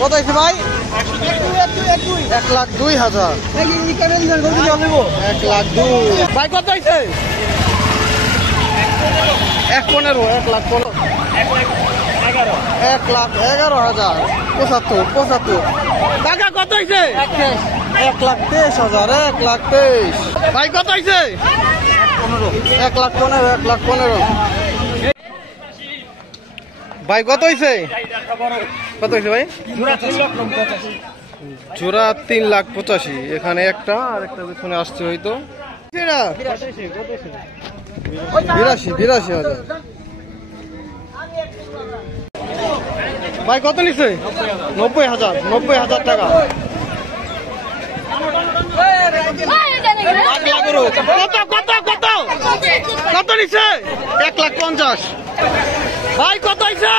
কত হয়েছে ভাই? 1,02,000। 1,02,000 ভাই। কত হয়েছে? 1,15,000। 1,15,000। 1,11,000। 75। টাকা কত হয়েছে? 1,23,000। 1,23,000 ভাই। কত হয়েছে? 1,15,000। 1,15,000 ভাই। কত হয়েছে? কত হয়েছে ভাই? জোড়া 3,85,000। এখানে একটা আর একটা পেছনে আসছে হয়তো 82,000 ভাই। কত নিচ্ছে? 90,000। 90,000 টাকা। কত নিচ্ছে? 1,50,000 ভাই। কত হয়েছে?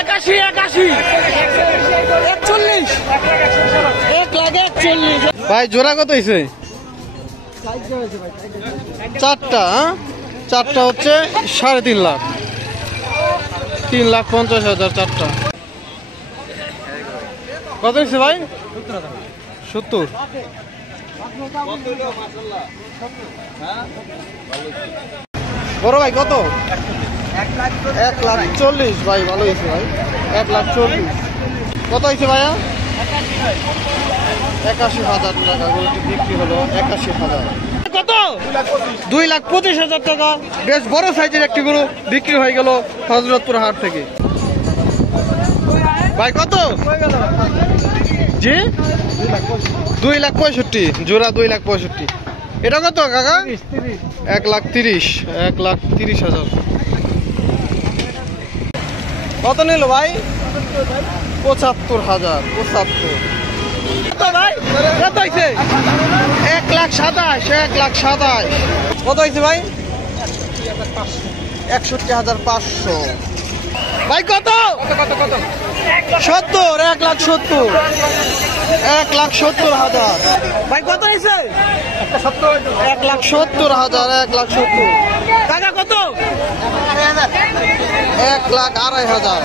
81। 41 1,41,000 ভাই। জোড়া কত হয়েছে? চারটা। চারটা হচ্ছে 3.5 লাখ। 3,50,000 চারটা। কত হয়েছে ভাই? 70। বড় ভাই কত? 1,40,000 ভাই। ভালো হয়েছে ভাই। 1,40,000 কত হয়েছে ভাইয়া? 81,000 টাকা গরুটি বিক্রি হলো। 81,000। কত? 2,25,000 টাকা। বেশ বড় সাইজের একটি গরু বিক্রি হয়ে গেল হযরতপুর হাট থেকে। ভাই কত? জি 2,65,000। জোড়া 2,65,000। এটা কত কাকা? 1,30,000। 1,30,000 কত নিল ভাই? 75,000। 75 কত ভাই? কত হয়েছে? 1,27,000। 1,27,000 কত হয়েছে ভাই? 61,500 ভাই। কত? 70। 1,70,000। 1,70,000 ভাই। কত হয়েছে? 1,70,000। 1,70,000 টাকা। কত? 1,02,500